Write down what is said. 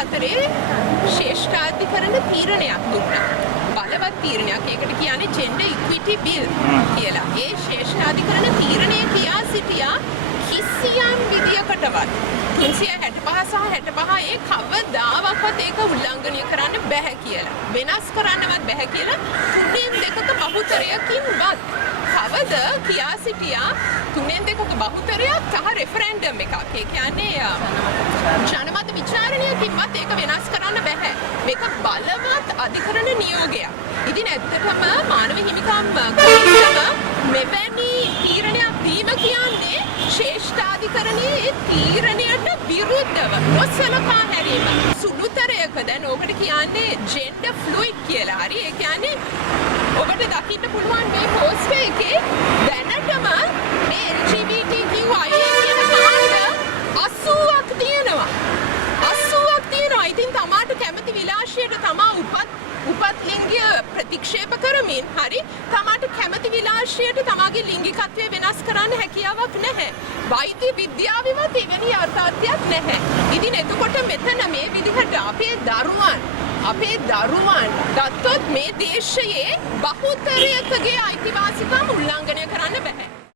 2014 ශ්‍රේෂ්ඨාධිකරණ තීරණයක් දුන්නා. බලවත් තීරණයක්. ඒකට කියන්නේ gender equity bill කියලා. ඒ ශ්‍රේෂ්ඨාධිකරණ තීරණය කියා සිටියා කිසියම් විදියකටවත් 365 සහ 65 ඒ කවදාවත් ඒක උල්ලංඝනය කරන්න බැහැ කියලා. වෙනස් කරන්නවත් බැහැ කියලා 3/2ක බහුතරයකින්වත් කවද කියා සිටියා 3/2ක බහුතරයක් සහ රෙෆරෙන්ඩම් එකක්. ඒ කියන්නේ ජනමත විචාරණයකින්වත් ඒක වෙනස් කරන්න බැහැ. මේක බලවත් අධිකරණ නියෝගයක්. ඉතින් ඇත්තටම මානව හිමිකම් කොමිසම මෙවැනි තීරණයක් දීම කියන්නේ ශ්‍රේෂ්ඨාධිකරණයේ තීරණයට විරුද්ධව නොසලකා හැරීම. සුළුතරයක දැන් ඔබට කියන්නේ ජෙන්ඩර් ෆ්ලුයිඩ් කියලා. හරි ඒ කියන්නේ ඔබට දකින්න පුළුවන් මේ පෝස්ට් එකේ දැනටම මේ LGBTQIA කියන කාණ්ඩ 80ක් තියෙනවා. 80ක් තියෙනවා. ඉතින් තමාට කැමති විලාශයට තමා උපත් ලිංගය ප්‍රතික්ෂේප කරමින් හරි තමාට කැමති විලාශයට තමාගේ ලිංගිකත්වය වෙනස් කරන්න හැකියාවක් නැහැ. වෛද්‍ය විද්‍යාවෙවත් එවැනි යථාර්ථයක් නැහැ. ඉතින් එතකොට මෙතන මේ විදිහට අපේ දරුවන් ගත්තොත් මේ දේශයේ බහුතරයකගේ අයිතිවාසිකම් උල්ලංඝනය කරන්න බෑ.